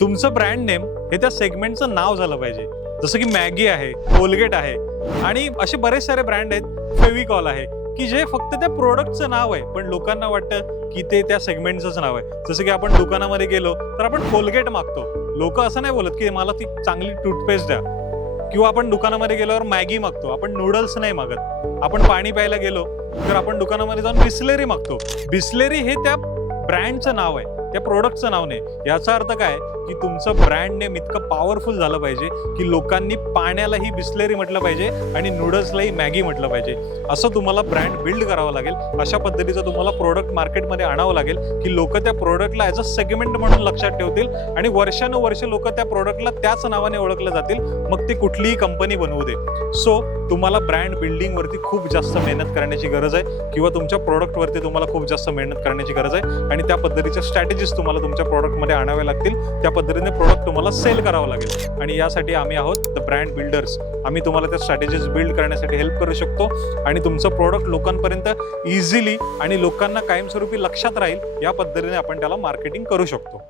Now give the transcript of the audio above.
तुमचं brand name हे त्या सेगमेंटचं नाव झालं पाहिजे. जसं की मॅगी आहे, कोलगेट आहे आणि असे बरेच सारे ब्रँड आहेत, फेविकॉल आहे, की जे फक्त त्या प्रोडक्टचं नाव आहे पण लोकांना वाटतं की ते त्या सेगमेंटचंच नाव आहे. जसं की आपण दुकानामध्ये गेलो तर आपण कोलगेट मागतो, लोक असं नाही बोलत की मला ती चांगली टूथपेस्ट द्या. किंवा आपण दुकानामध्ये गेल्यावर मॅगी मागतो, आपण नूडल्स नाही मागत. आपण पाणी प्यायला गेलो तर आपण दुकानामध्ये जाऊन बिस्लेरी मागतो. बिस्लेरी हे त्या ब्रँडचं नाव आहे, त्या प्रोडक्टचं नाव नाही. याचा अर्थ काय की तुमचं ब्रँड नेम इतकं पॉवरफुल झालं पाहिजे की लोकांनी पाण्यालाही बिस्लेरी म्हटलं पाहिजे आणि नूडल्सलाही मॅगी म्हटलं पाहिजे. असं तुम्हाला ब्रँड बिल्ड करावं लागेल. अशा पद्धतीचं तुम्हाला प्रोडक्ट मार्केटमध्ये आणावं लागेल की लोक त्या प्रोडक्टला ॲज अ सेगमेंट म्हणून लक्षात ठेवतील आणि वर्षानुवर्ष लोक त्या प्रोडक्टला त्याच नावाने ओळखले जातील, मग ते कुठलीही कंपनी बनवू दे. सो तुम्हाला ब्रँड बिल्डिंगवरती खूप जास्त मेहनत करण्याची गरज आहे किंवा तुमच्या प्रोडक्टवरती तुम्हाला खूप जास्त मेहनत करण्याची गरज आहे आणि त्या पद्धतीच्या स्ट्रॅटेजीज तुम्हाला तुमच्या प्रोडक्टमध्ये आणाव्या लागतील. त्या पद्धतीने प्रोडक्ट तुम्हाला सेल करावं लागेल आणि यासाठी आम्ही आहोत द ब्रँड बिल्डर्स. आम्ही तुम्हाला त्या स्ट्रॅटेजीज बिल्ड करण्यासाठी हेल्प करू शकतो आणि तुमचं प्रोडक्ट लोकांपर्यंत इझिली आणि लोकांना कायमस्वरूपी लक्षात राहील या पद्धतीने आपण त्याला मार्केटिंग करू शकतो.